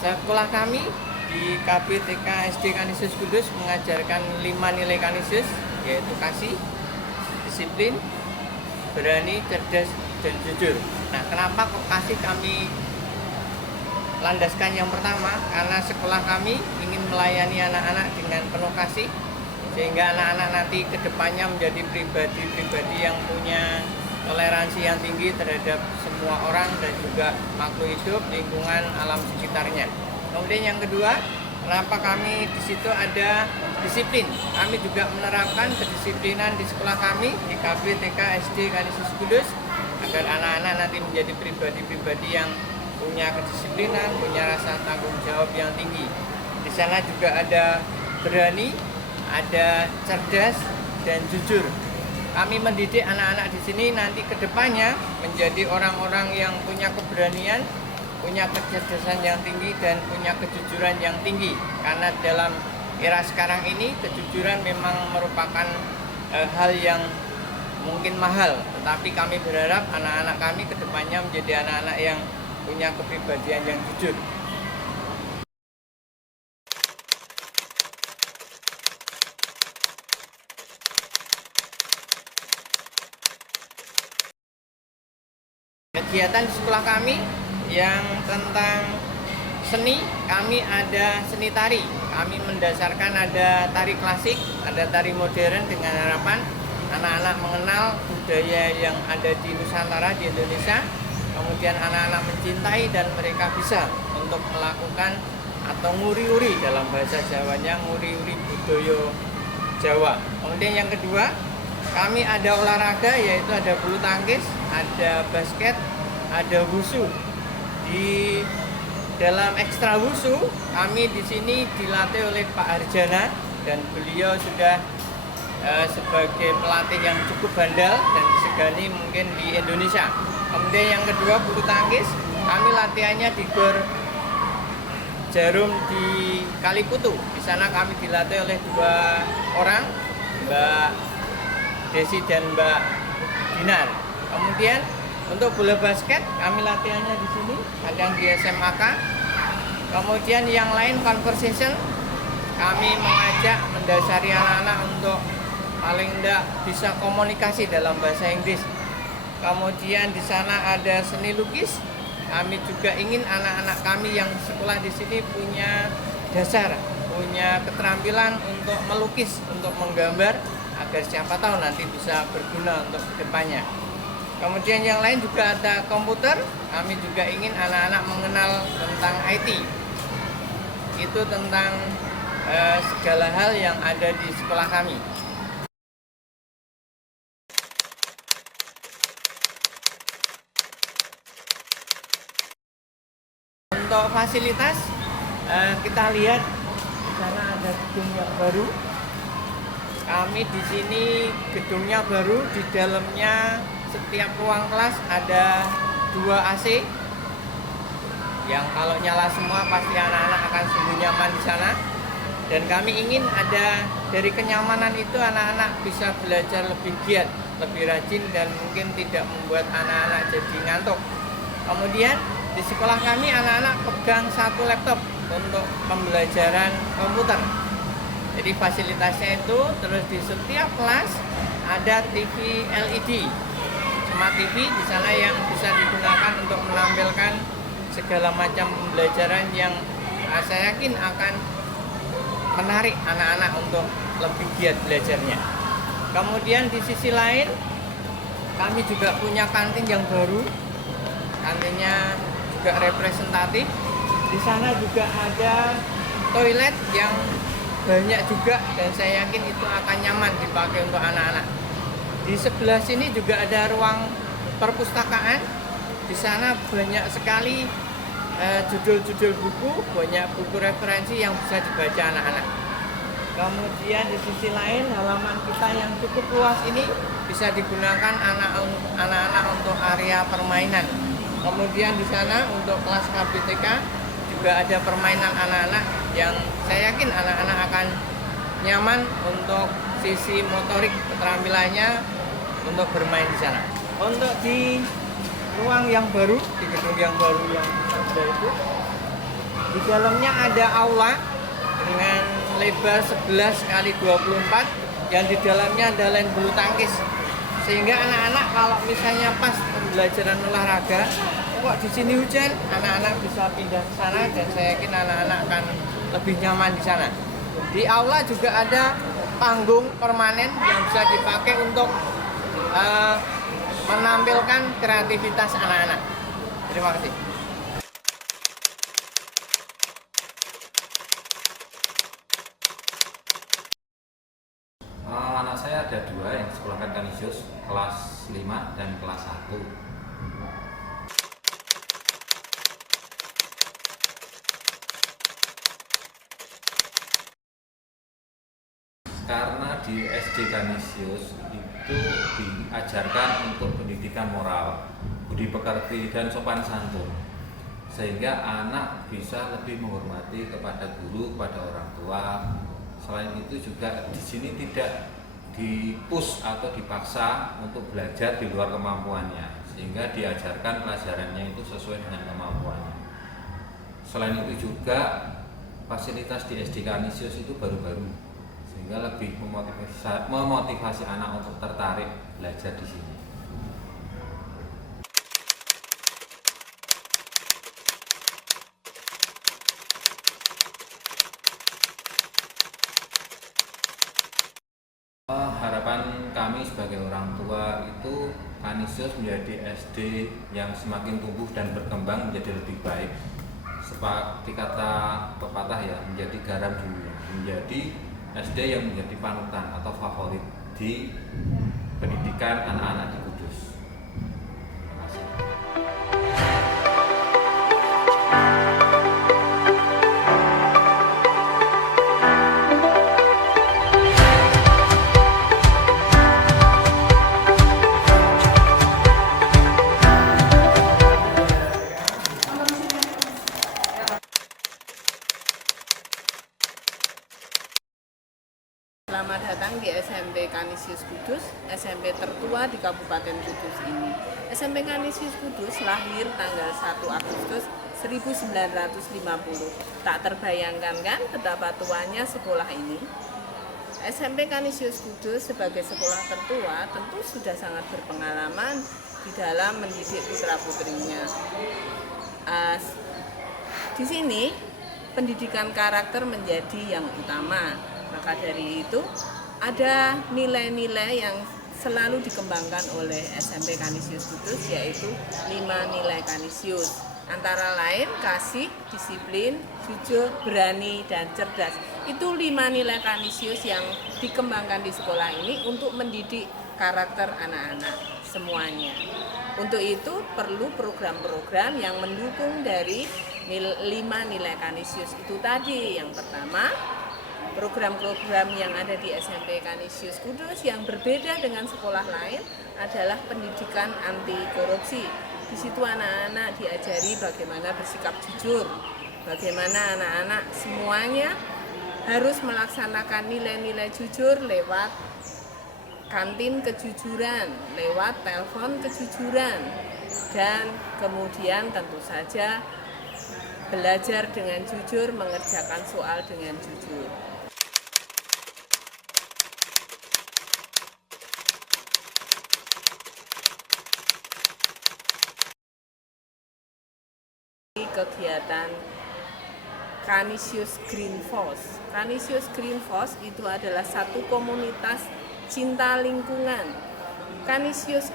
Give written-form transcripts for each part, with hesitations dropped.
Sekolah kami di KBTK SD Kanisius Kudus mengajarkan 5 nilai Kanisius, yaitu kasih, disiplin, berani, cerdas, dan jujur. Nah, kenapa kok kasih kami landaskan yang pertama? Karena sekolah kami ingin melayani anak-anak dengan penuh kasih, sehingga anak-anak nanti kedepannya menjadi pribadi-pribadi yang punya toleransi yang tinggi terhadap semua orang dan juga makhluk hidup, lingkungan, alam sekitarnya. Kemudian yang kedua, kenapa kami di situ ada disiplin? Kami juga menerapkan kedisiplinan di sekolah kami di KBTK SD Kanisius Kudus agar anak-anak nanti menjadi pribadi-pribadi yang punya kedisiplinan, punya rasa tanggung jawab yang tinggi. Di sana juga ada berani, ada cerdas, dan jujur. Kami mendidik anak-anak di sini nanti kedepannya menjadi orang-orang yang punya keberanian, punya kecerdasan yang tinggi, dan punya kejujuran yang tinggi. Karena dalam era sekarang ini kejujuran memang merupakan hal yang mungkin mahal. Tetapi kami berharap anak-anak kami kedepannya menjadi anak-anak yang punya kepribadian yang jujur. Kegiatan di sekolah kami yang tentang seni, kami ada seni tari. Kami mendasarkan ada tari klasik, ada tari modern dengan harapan anak-anak mengenal budaya yang ada di Nusantara, di Indonesia. Kemudian anak-anak mencintai dan mereka bisa untuk melakukan atau nguri-uri, dalam bahasa Jawanya nguri-uri budaya Jawa. Kemudian yang kedua, kami ada olahraga, yaitu ada bulu tangkis, ada basket, ada wushu. Di dalam ekstra wushu, kami di sini dilatih oleh Pak Harjana dan beliau sudah sebagai pelatih yang cukup handal dan disegani mungkin di Indonesia. Kemudian yang kedua, bulu tangkis, kami latihannya di Gor Jarum di Kaliputu. Di sana kami dilatih oleh 2 orang, Mbak Desi dan Mbak Dinar. Kemudian untuk bola basket kami latihannya di sini, kadang di SMAK. Kemudian yang lain conversation, kami mengajak mendasari anak-anak untuk paling tidak bisa komunikasi dalam bahasa Inggris. Kemudian di sana ada seni lukis. Kami juga ingin anak-anak kami yang sekolah di sini punya dasar, punya keterampilan untuk melukis, untuk menggambar, agar siapa tahu nanti bisa berguna untuk kedepannya. Kemudian yang lain juga ada komputer. Kami juga ingin anak-anak mengenal tentang IT. Itu tentang segala hal yang ada di sekolah kami. Untuk fasilitas, kita lihat di sana ada gedung yang baru. Kami di sini gedungnya baru, di dalamnya setiap ruang kelas ada 2 AC yang kalau nyala semua pasti anak-anak akan sungguh nyaman di sana. Dan kami ingin ada dari kenyamanan itu anak-anak bisa belajar lebih giat, lebih rajin, dan mungkin tidak membuat anak-anak jadi ngantuk. Kemudian di sekolah kami anak-anak pegang 1 laptop untuk pembelajaran komputer. Jadi fasilitasnya itu, terus di setiap kelas ada TV LED, Smart TV di sana yang bisa digunakan untuk menampilkan segala macam pembelajaran yang saya yakin akan menarik anak-anak untuk lebih giat belajarnya. Kemudian di sisi lain kami juga punya kantin yang baru. Kantinnya juga representatif. Di sana juga ada toilet yang banyak juga, dan saya yakin itu akan nyaman dipakai untuk anak-anak. Di sebelah sini juga ada ruang perpustakaan. Di sana banyak sekali judul-judul buku, banyak buku referensi yang bisa dibaca anak-anak. Kemudian di sisi lain, halaman kita yang cukup luas ini bisa digunakan anak-anak untuk area permainan. Kemudian di sana untuk kelas KBTK juga ada permainan anak-anak yang saya yakin anak-anak akan nyaman untuk sisi motorik keterampilannya untuk bermain di sana. Untuk di ruang yang baru, di gedung yang baru yang ada itu, Di dalamnya ada aula dengan lebar 11 kali 24 yang di dalamnya ada lain bulu tangkis. Sehingga anak-anak kalau misalnya pas pembelajaran olahraga, kok di sini hujan, anak-anak bisa pindah ke sana dan saya yakin anak-anak akan lebih nyaman di sana. Di aula juga ada panggung permanen yang bisa dipakai untuk menampilkan kreativitas anak-anak. Terima kasih. Anak saya ada dua yang sekolahkan Kanisius, kelas 5 dan kelas 1. Karena di SD Kanisius itu diajarkan untuk pendidikan moral, budi pekerti dan sopan santun, sehingga anak bisa lebih menghormati kepada guru, kepada orang tua. Selain itu juga di sini tidak dipush atau dipaksa untuk belajar di luar kemampuannya, sehingga diajarkan pelajarannya itu sesuai dengan kemampuannya. Selain itu juga fasilitas di SD Kanisius itu baru-baru, sehingga lebih memotivasi anak untuk tertarik belajar di sini. Harapan kami sebagai orang tua itu Kanisius menjadi SD yang semakin tumbuh dan berkembang menjadi lebih baik. Seperti kata pepatah ya, menjadi garam dunia, menjadi SD yang menjadi panutan atau favorit di pendidikan anak-anak di Kudus. Terima kasih. Selamat datang di SMP Kanisius Kudus, SMP tertua di Kabupaten Kudus ini. SMP Kanisius Kudus lahir tanggal 1 Agustus 1950. Tak terbayangkan kan betapa tuanya sekolah ini? SMP Kanisius Kudus sebagai sekolah tertua tentu sudah sangat berpengalaman di dalam mendidik putra-putrinya. Di sini pendidikan karakter menjadi yang utama. Maka dari itu ada nilai-nilai yang selalu dikembangkan oleh SMP Kanisius Kudus, yaitu 5 nilai Kanisius. Antara lain kasih, disiplin, jujur, berani, dan cerdas. Itu 5 nilai Kanisius yang dikembangkan di sekolah ini untuk mendidik karakter anak-anak semuanya. Untuk itu perlu program-program yang mendukung dari 5 nilai Kanisius itu tadi. Yang pertama, program-program yang ada di SMP Kanisius Kudus yang berbeda dengan sekolah lain adalah pendidikan anti korupsi. Di situ anak-anak diajari bagaimana bersikap jujur, bagaimana anak-anak semuanya harus melaksanakan nilai-nilai jujur lewat kantin kejujuran, lewat telepon kejujuran, dan kemudian tentu saja belajar dengan jujur, mengerjakan soal dengan jujur. Kegiatan Kanisius Green Force. Kanisius Green Force itu adalah satu komunitas cinta lingkungan. Kanisius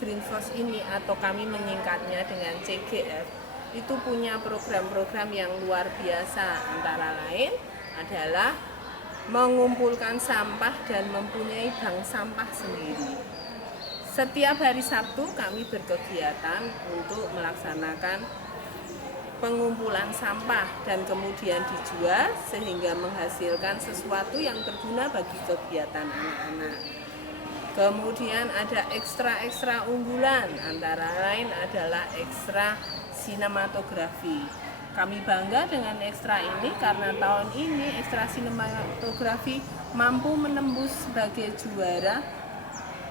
Green Force ini atau kami menyingkatnya dengan CGF, itu punya program-program yang luar biasa. Antara lain adalah mengumpulkan sampah dan mempunyai bank sampah sendiri. Setiap hari Sabtu kami berkegiatan untuk melaksanakan pengumpulan sampah dan kemudian dijual sehingga menghasilkan sesuatu yang berguna bagi kegiatan anak-anak. Kemudian ada ekstra-ekstra unggulan, antara lain adalah ekstra sinematografi. Kami bangga dengan ekstra ini karena tahun ini ekstra sinematografi mampu menembus sebagai juara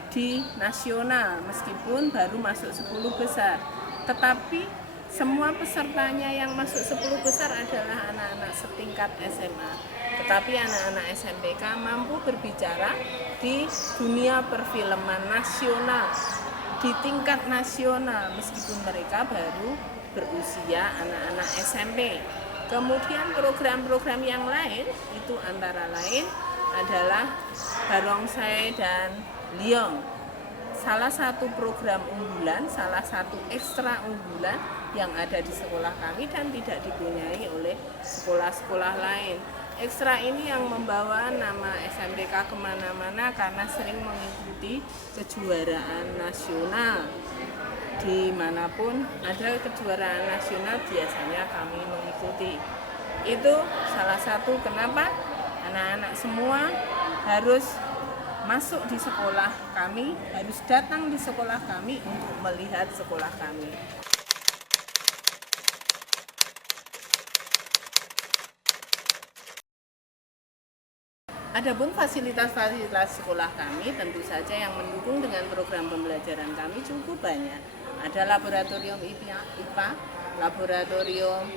di nasional meskipun baru masuk 10 besar. Tetapi semua pesertanya yang masuk 10 besar adalah anak-anak setingkat SMA. Tetapi anak-anak SMPK mampu berbicara di dunia perfilman nasional, di tingkat nasional, meskipun mereka baru berusia anak-anak SMP. Kemudian program-program yang lain itu antara lain adalah Barongsai dan Liong. Salah satu program unggulan, salah satu ekstra unggulan yang ada di sekolah kami dan tidak dipunyai oleh sekolah-sekolah lain. Ekstra ini yang membawa nama SMPK kemana-mana karena sering mengikuti kejuaraan nasional. Dimanapun ada kejuaraan nasional biasanya kami mengikuti. Itu salah satu kenapa anak-anak semua harus masuk di sekolah kami, harus datang di sekolah kami untuk melihat sekolah kami. Adapun fasilitas-fasilitas sekolah kami tentu saja yang mendukung dengan program pembelajaran kami cukup banyak. Ada laboratorium IPA, laboratorium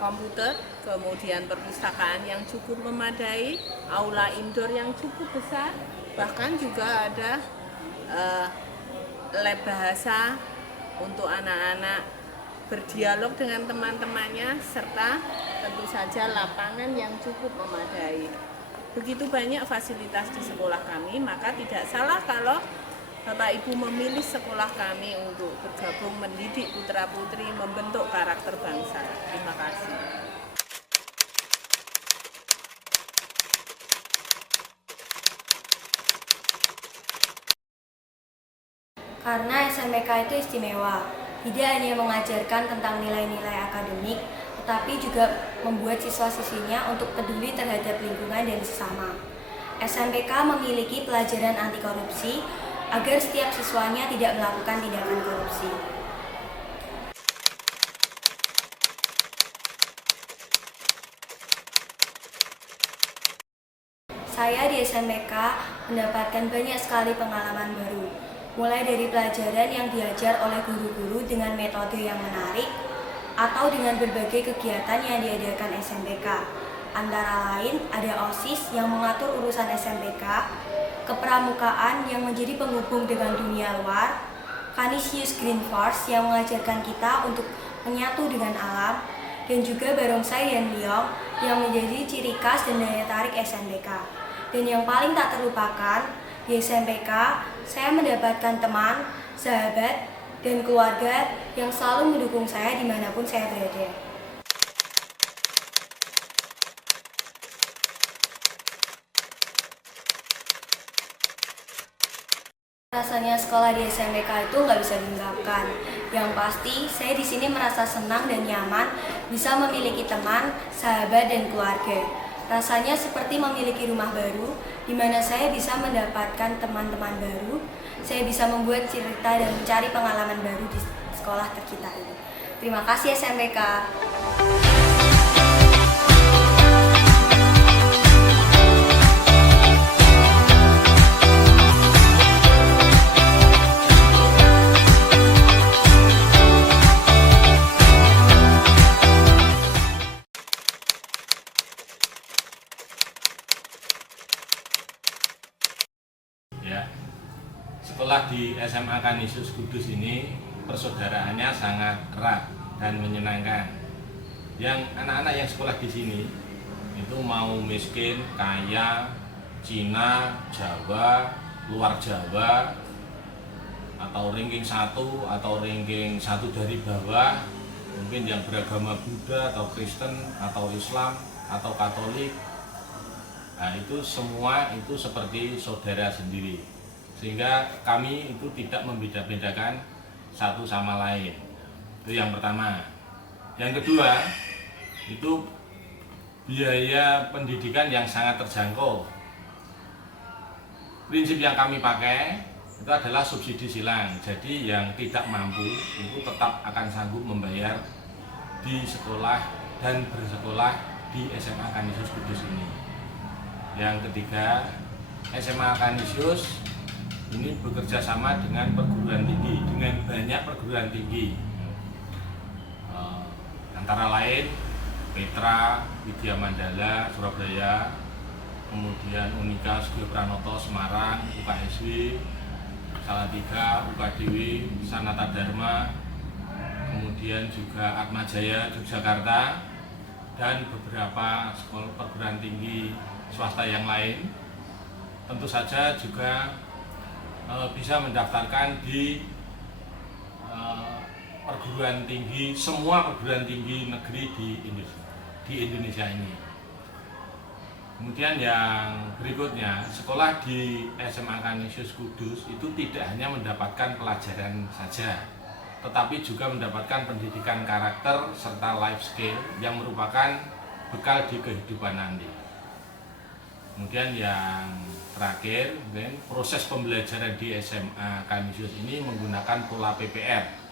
komputer, kemudian perpustakaan yang cukup memadai, aula indoor yang cukup besar, bahkan juga ada lab bahasa untuk anak-anak berdialog dengan teman-temannya, serta tentu saja lapangan yang cukup memadai. Begitu banyak fasilitas di sekolah kami, maka tidak salah kalau Bapak Ibu memilih sekolah kami untuk bergabung mendidik putra-putri membentuk karakter bangsa. Terima kasih. Karena SMPK itu istimewa, tidak hanya mengajarkan tentang nilai-nilai akademik, tetapi juga membuat siswa-siswinya untuk peduli terhadap lingkungan dan sesama. SMPK memiliki pelajaran anti korupsi agar setiap siswanya tidak melakukan tindakan korupsi. Saya di SMPK mendapatkan banyak sekali pengalaman baru, mulai dari pelajaran yang diajar oleh guru-guru dengan metode yang menarik, atau dengan berbagai kegiatan yang diadakan SMPK. Antara lain ada OSIS yang mengatur urusan SMPK, kepramukaan yang menjadi penghubung dengan dunia luar, Canisius Green Force yang mengajarkan kita untuk menyatu dengan alam, dan juga Barongsai dan Liong yang menjadi ciri khas dan daya tarik SMPK. Dan yang paling tak terlupakan, di SMPK saya mendapatkan teman, sahabat, dan keluarga yang selalu mendukung saya dimanapun saya berada. Rasanya sekolah di SMPK itu nggak bisa diungkapkan. Yang pasti, saya di sini merasa senang dan nyaman, bisa memiliki teman, sahabat, dan keluarga. Rasanya seperti memiliki rumah baru, di mana saya bisa mendapatkan teman-teman baru, saya bisa membuat cerita dan mencari pengalaman baru di sekolah tercinta ini. Terima kasih SMPK. Sekolah di SMA Canisius Kudus ini persaudaraannya sangat erat dan menyenangkan. Yang anak-anak yang sekolah di sini itu mau miskin, kaya, Cina, Jawa, luar Jawa, atau ranking 1 atau ranking 1 dari bawah, mungkin yang beragama Buddha atau Kristen atau Islam atau Katolik. Nah, itu semua itu seperti saudara sendiri. Sehingga kami itu tidak membeda-bedakan satu sama lain. Itu yang pertama. Yang kedua, itu biaya pendidikan yang sangat terjangkau. Prinsip yang kami pakai itu adalah subsidi silang. Jadi yang tidak mampu itu tetap akan sanggup membayar di sekolah dan bersekolah di SMA Canisius Kudus ini. Yang ketiga, SMA Canisius ini bekerja sama dengan perguruan tinggi, dengan banyak perguruan tinggi. antara lain Petra, Widya Mandala, Surabaya, kemudian Unika Sugio Pranoto, Semarang, UKSW, Salatiga, UKDW, Sanata Dharma, kemudian juga Atmajaya, Yogyakarta, dan beberapa sekolah perguruan tinggi swasta yang lain. Tentu saja juga bisa mendaftarkan di perguruan tinggi, semua perguruan tinggi negeri di Indonesia ini. Kemudian yang berikutnya, sekolah di SMA Canisius Kudus itu tidak hanya mendapatkan pelajaran saja, tetapi juga mendapatkan pendidikan karakter serta life skill yang merupakan bekal di kehidupan nanti. Kemudian yang terakhir, proses pembelajaran di SMA Canisius ini menggunakan pola PPR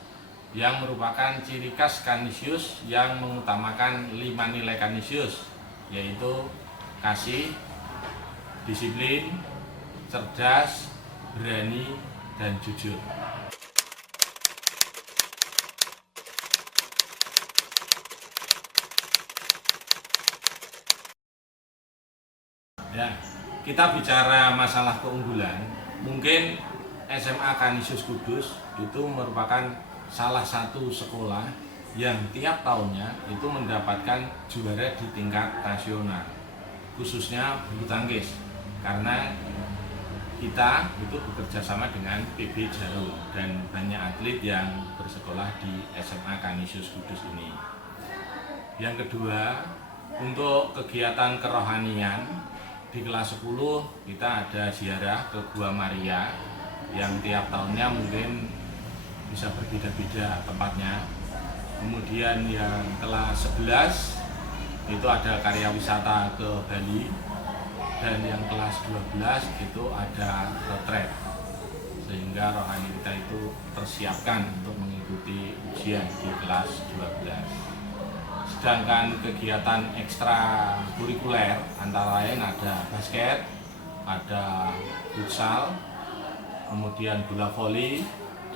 yang merupakan ciri khas Canisius yang mengutamakan 5 nilai Canisius, yaitu kasih, disiplin, cerdas, berani, dan jujur. Ya, kita bicara masalah keunggulan, mungkin SMA Canisius Kudus itu merupakan salah satu sekolah yang tiap tahunnya itu mendapatkan juara di tingkat nasional, khususnya bulu tangkis, karena kita itu bekerja sama dengan PB Jarum dan banyak atlet yang bersekolah di SMA Canisius Kudus ini. Yang kedua, untuk kegiatan kerohanian di kelas 10 kita ada ziarah ke Gua Maria yang tiap tahunnya mungkin bisa berbeda-beda tempatnya. Kemudian yang kelas 11 itu ada karya wisata ke Bali, dan yang kelas 12 itu ada retret, sehingga rohani kita itu tersiapkan untuk mengikuti ujian di kelas 12. Sedangkan kegiatan ekstra kurikuler antara lain ada basket, ada futsal, kemudian bola voli,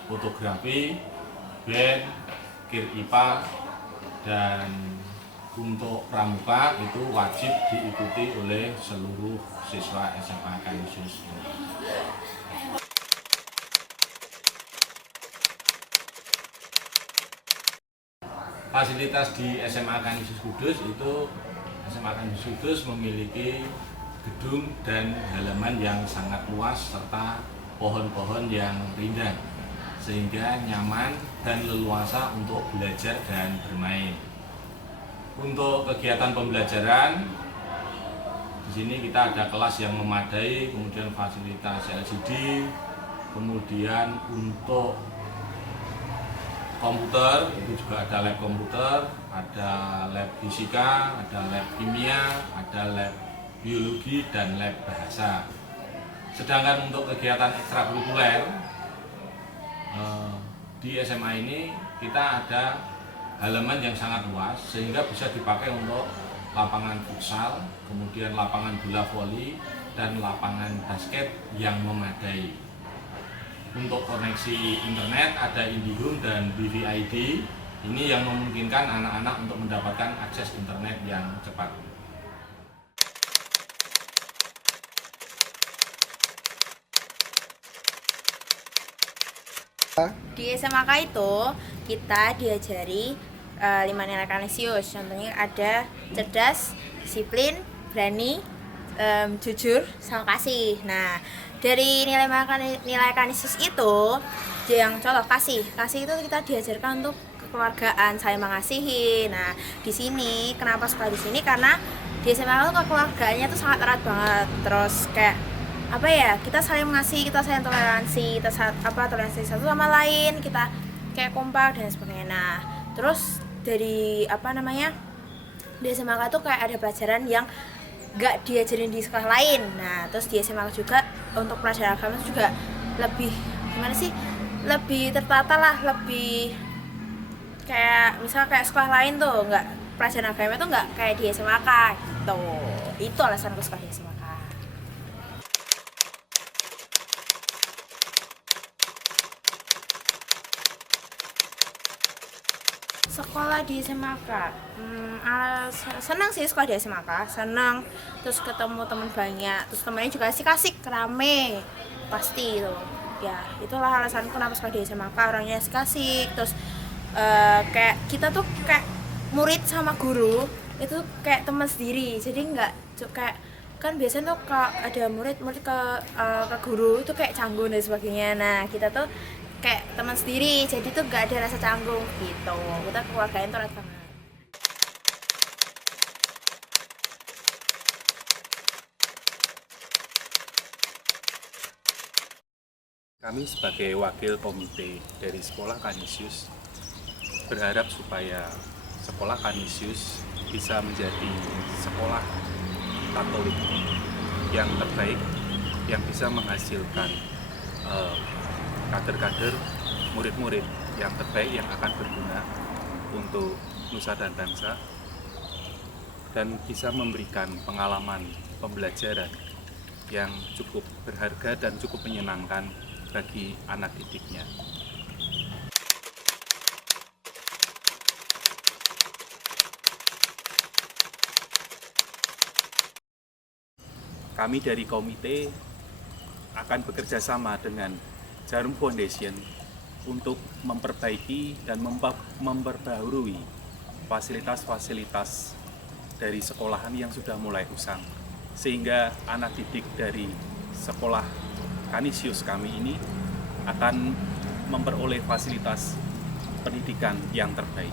fotografi, band, kir IPA, dan untuk pramuka itu wajib diikuti oleh seluruh siswa SMA Canisius ini. Fasilitas di SMA Canisius Kudus itu, SMA Canisius Kudus memiliki gedung dan halaman yang sangat luas serta pohon-pohon yang rindang, sehingga nyaman dan leluasa untuk belajar dan bermain. Untuk kegiatan pembelajaran, di sini kita ada kelas yang memadai, kemudian fasilitas LCD, kemudian untuk komputer itu juga ada lab komputer, ada lab fisika, ada lab kimia, ada lab biologi, dan lab bahasa. Sedangkan untuk kegiatan ekstrakurikuler di SMA ini kita ada halaman yang sangat luas sehingga bisa dipakai untuk lapangan futsal, kemudian lapangan bola voli, dan lapangan basket yang memadai. Untuk koneksi internet ada IndiHome dan BVID. Ini yang memungkinkan anak-anak untuk mendapatkan akses internet yang cepat. Di SMAK itu kita diajari 5 nilai Canisius. Contohnya ada cerdas, disiplin, berani, jujur, sama kasih. Nah, dari nilai Canisius itu yang contoh kasih itu kita diajarkan untuk kekeluargaan, saling mengasihi. Nah, di sini kenapa suka di sini, karena di SMA itu kekeluargaannya tuh sangat erat banget. Terus kayak apa ya, kita saling mengasihi, kita saling toleransi, toleransi satu sama lain, kita kayak kompak dan sebagainya. Nah, terus dari di SMA tuh kayak ada pelajaran yang gak diajarin di sekolah lain. Nah, terus di SMA juga untuk pelajaran agama juga lebih lebih tertata lah, lebih kayak misal kayak sekolah lain tuh nggak, pelajaran agama tuh nggak kayak di SMAK gitu. Itu alasan aku suka di SMAK. Sekolah di SMAK, senang sih sekolah di SMAK, senang, terus ketemu teman banyak, terus temennya juga asik-asik, rame, pasti itu. Ya, itulah alasan kenapa sekolah di SMAK, orangnya asik-asik, terus kayak kita tuh kayak murid sama guru itu kayak teman sendiri, jadi nggak kayak kan biasanya tuh ada murid ke guru itu kayak canggung dan sebagainya. Nah kita tuh kayak teman sendiri, jadi tuh nggak ada rasa canggung gitu. Kita keluarganya tuh erat banget. Kami sebagai wakil komite dari Sekolah Kanisius berharap supaya Sekolah Kanisius bisa menjadi sekolah Katolik yang terbaik, yang bisa menghasilkan kader-kader, murid-murid yang terbaik yang akan berguna untuk nusa dan bangsa, dan bisa memberikan pengalaman pembelajaran yang cukup berharga dan cukup menyenangkan bagi anak didiknya. Kami dari komite akan bekerja sama dengan Jarum Foundation untuk memperbaiki dan memperbaharui fasilitas-fasilitas dari sekolahan yang sudah mulai usang, sehingga anak didik dari sekolah Kanisius kami ini akan memperoleh fasilitas pendidikan yang terbaik.